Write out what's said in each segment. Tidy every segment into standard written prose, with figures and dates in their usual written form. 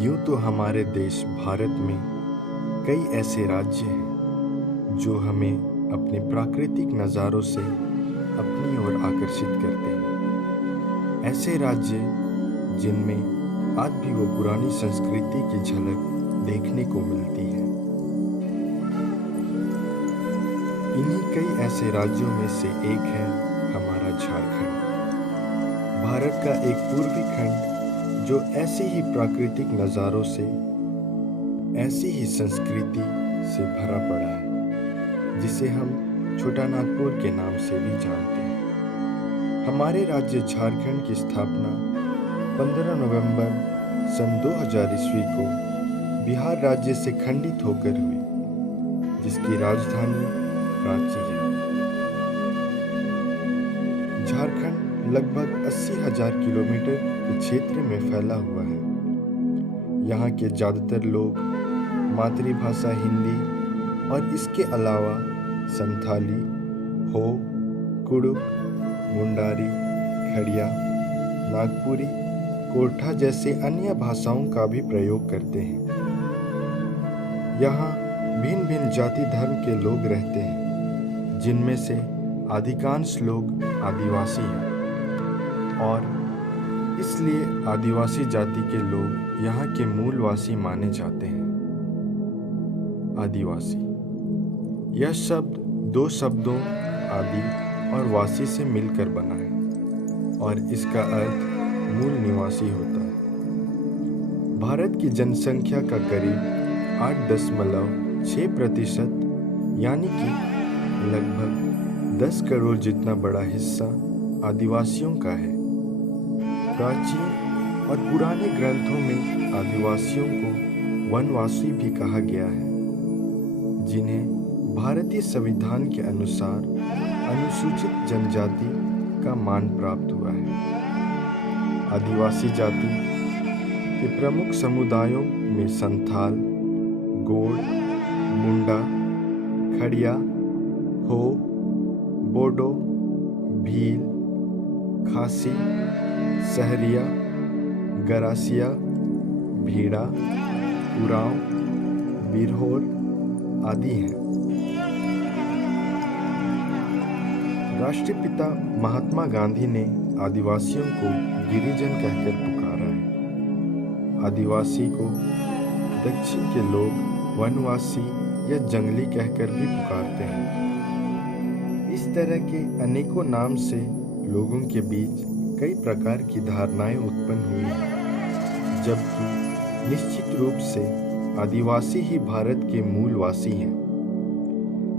यूं तो हमारे देश भारत में कई ऐसे राज्य हैं जो हमें अपने प्राकृतिक नज़ारों से अपनी ओर आकर्षित करते हैं। ऐसे राज्य जिनमें आज भी वो पुरानी संस्कृति की झलक देखने को मिलती है। इन्हीं कई ऐसे राज्यों में से एक है हमारा झारखंड, भारत का एक पूर्वी खंड जो ऐसे ही प्राकृतिक नज़ारों से, ऐसी ही संस्कृति से भरा पड़ा है, जिसे हम छोटा नागपुर के नाम से भी जानते हैं। हमारे राज्य झारखंड की स्थापना 15 नवंबर सन 2000 ईस्वी को बिहार राज्य से खंडित होकर हुई, जिसकी राजधानी रांची है। झारखंड लगभग 80,000 किलोमीटर के क्षेत्र में फैला हुआ है। यहाँ के ज़्यादातर लोग मातृभाषा हिंदी और इसके अलावा संथाली, हो, कुड़ुक, मुंडारी, खड़िया, नागपुरी, कोरठा जैसे अन्य भाषाओं का भी प्रयोग करते हैं। यहाँ भिन्न भिन्न जाति धर्म के लोग रहते हैं, जिनमें से अधिकांश लोग आदिवासी हैं और इसलिए आदिवासी जाति के लोग यहाँ के मूलवासी माने जाते हैं। आदिवासी यह शब्द दो शब्दों आदि और वासी से मिलकर बना है और इसका अर्थ मूल निवासी होता है। भारत की जनसंख्या का करीब 8.6% यानी कि लगभग 10 करोड़ जितना बड़ा हिस्सा आदिवासियों का है। प्राचीन और पुराने ग्रंथों में आदिवासियों को वनवासी भी कहा गया है, जिन्हें भारतीय संविधान के अनुसार अनुसूचित जनजाति का मान प्राप्त हुआ है। आदिवासी जाति के प्रमुख समुदायों में संथाल, गोंड, मुंडा, खड़िया, हो, बोडो, भील, खासी, सहरिया, गरासिया, भीड़ा, उरांव, बिरहोर आदि हैं। राष्ट्रपिता महात्मा गांधी ने आदिवासियों को गिरिजन कहकर पुकारा है। आदिवासी को दक्षिण के लोग वनवासी या जंगली कहकर भी पुकारते हैं। इस तरह के अनेकों नाम से लोगों के बीच कई प्रकार की धारणाएं उत्पन्न हुई हैं, जबकि निश्चित रूप से आदिवासी ही भारत के मूलवासी हैं।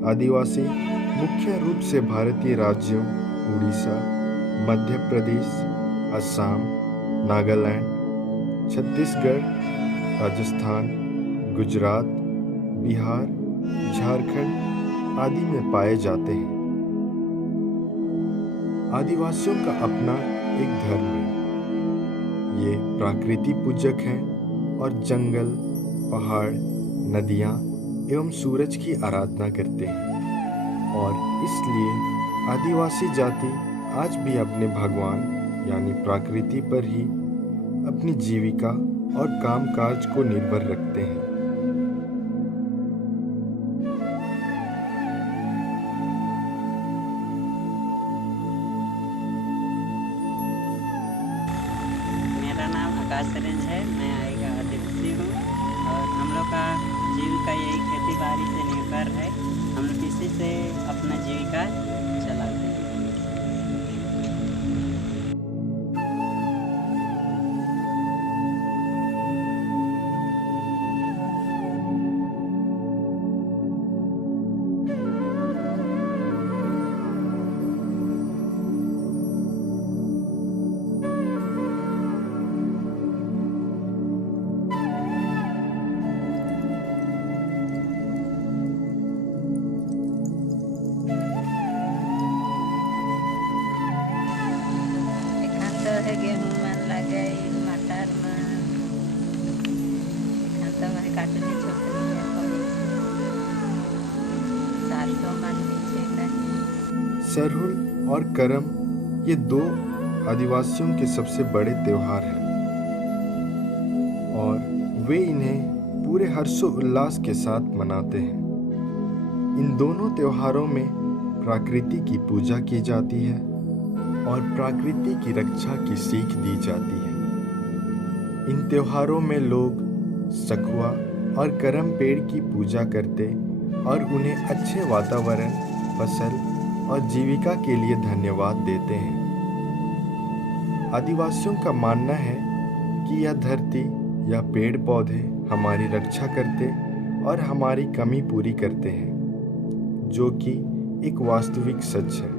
आदिवासी मुख्य रूप से भारतीय राज्यों उड़ीसा, मध्य प्रदेश, असम, नागालैंड, छत्तीसगढ़, राजस्थान, गुजरात, बिहार, झारखंड आदि में पाए जाते हैं। आदिवासियों का अपना एक धर्म है। ये प्रकृति पूजक हैं और जंगल, पहाड़, नदियाँ एवं सूरज की आराधना करते हैं और इसलिए आदिवासी जाति आज भी अपने भगवान यानी प्रकृति पर ही अपनी जीविका और कामकाज को निर्भर रखते हैं। मेरा नाम आकाश सरेंज है। मैं एक आदिवासी हूँ और हम लोग का जीविका यही खेती बाड़ी से निर्भर है। हम लोग इसी से अपना जीविका चलाते हैं। है गेहूं मन लगे मटर में तो वह काटने छोकरी है सरसों मन पीछे का। सरहुल और करम ये दो आदिवासियों के सबसे बड़े त्योहार हैं और वे इन्हें पूरे हर्षोल्लास के साथ मनाते हैं। इन दोनों त्योहारों में प्रकृति की पूजा की जाती है और प्रकृति की रक्षा की सीख दी जाती है। इन त्योहारों में लोग सखुआ और करम पेड़ की पूजा करते और उन्हें अच्छे वातावरण, फसल और जीविका के लिए धन्यवाद देते हैं। आदिवासियों का मानना है कि यह धरती या पेड़ पौधे हमारी रक्षा करते और हमारी कमी पूरी करते हैं, जो कि एक वास्तविक सच है।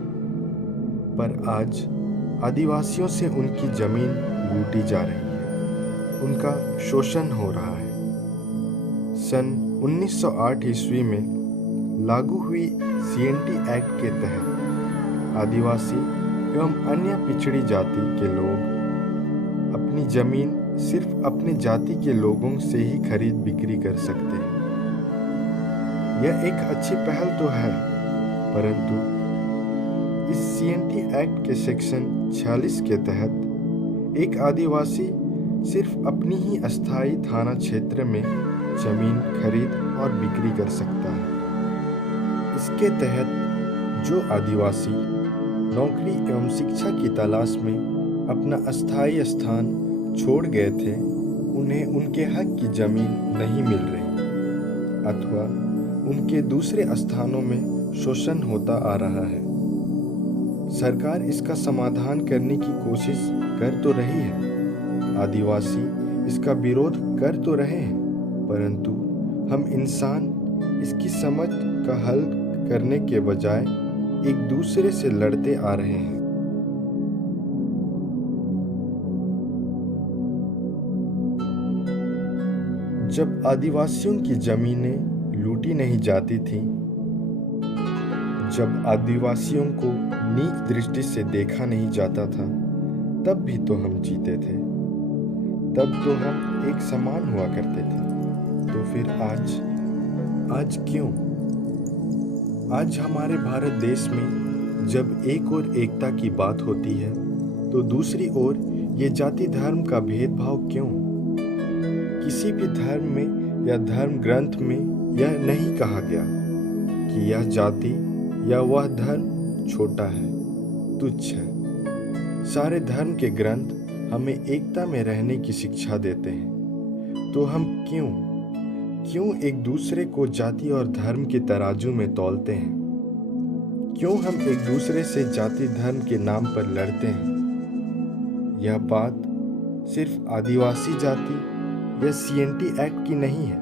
पर आज आदिवासियों से उनकी जमीन लूटी जा रही है, उनका शोषण हो रहा है। सन 1908 ईस्वी में लागू हुई CNT एक्ट के तहत आदिवासी एवं अन्य पिछड़ी जाति के लोग अपनी जमीन सिर्फ अपनी जाति के लोगों से ही खरीद बिक्री कर सकते हैं। यह एक अच्छी पहल तो है, परंतु इस CNT एक्ट के सेक्शन 46 के तहत एक आदिवासी सिर्फ अपनी ही अस्थायी थाना क्षेत्र में जमीन खरीद और बिक्री कर सकता है। इसके तहत जो आदिवासी नौकरी एवं शिक्षा की तलाश में अपना अस्थायी स्थान छोड़ गए थे, उन्हें उनके हक की जमीन नहीं मिल रही अथवा उनके दूसरे स्थानों में शोषण होता आ रहा है। सरकार इसका समाधान करने की कोशिश कर तो रही है, आदिवासी इसका विरोध कर तो रहे हैं, परंतु हम इंसान इसकी समझ का हल करने के बजाय एक दूसरे से लड़ते आ रहे हैं। जब आदिवासियों की जमीनें लूटी नहीं जाती थीं, जब आदिवासियों को नीच दृष्टि से देखा नहीं जाता था, तब भी तो हम जीते थे, तब तो हम एक समान हुआ करते थे। तो फिर आज क्यों? आज हमारे भारत देश में जब एक ओर एकता की बात होती है, तो दूसरी ओर ये जाति धर्म का भेदभाव क्यों? किसी भी धर्म में या धर्म ग्रंथ में यह नहीं कहा गया कि यह जाति या वह धर्म छोटा है, तुच्छ है। सारे धर्म के ग्रंथ हमें एकता में रहने की शिक्षा देते हैं। तो हम क्यों एक दूसरे को जाति और धर्म के तराजू में तौलते हैं? क्यों हम एक दूसरे से जाति धर्म के नाम पर लड़ते हैं? यह बात सिर्फ आदिवासी जाति या CNT एक्ट की नहीं है,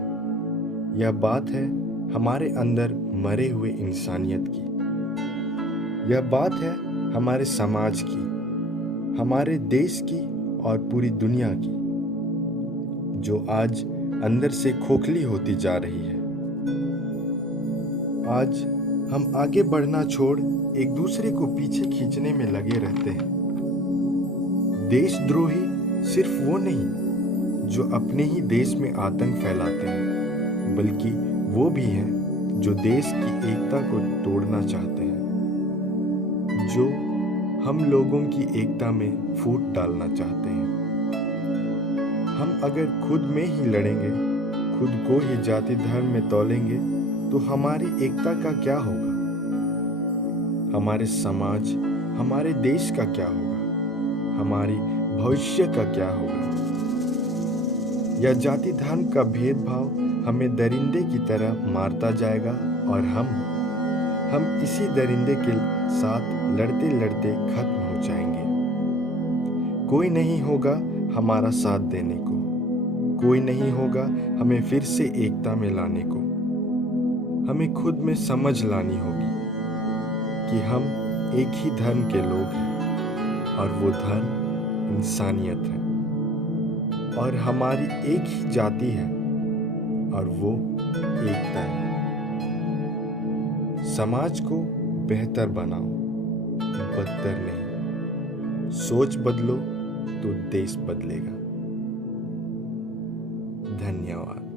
यह बात है हमारे अंदर मरे हुए इंसानियत की। यह बात है हमारे समाज की, हमारे देश की और पूरी दुनिया की, जो आज अंदर से खोखली होती जा रही है। आज हम आगे बढ़ना छोड़ एक दूसरे को पीछे खींचने में लगे रहते हैं। देशद्रोही सिर्फ वो नहीं जो अपने ही देश में आतंक फैलाते हैं, बल्कि वो भी हैं जो देश की एकता को तोड़ना चाहते हैं, जो हम लोगों की एकता में फूट डालना चाहते हैं। हम अगर खुद में ही लड़ेंगे, खुद को ही जाति धर्म में तौलेंगे, तो हमारी एकता का क्या होगा? हमारे समाज, हमारे देश का क्या होगा? हमारी भविष्य का क्या होगा? यह जाति धर्म का भेदभाव हमें दरिंदे की तरह मारता जाएगा और हम इसी दरिंदे के साथ लड़ते लड़ते खत्म हो जाएंगे। कोई नहीं होगा हमारा साथ देने को, कोई नहीं होगा हमें फिर से एकता में लाने को। हमें खुद में समझ लानी होगी कि हम एक ही धर्म के लोग हैं और वो धर्म इंसानियत है, और हमारी एक ही जाति है और वो एकता है। समाज को बेहतर बनाओ, बदतर नहीं। सोच बदलो तो देश बदलेगा। धन्यवाद।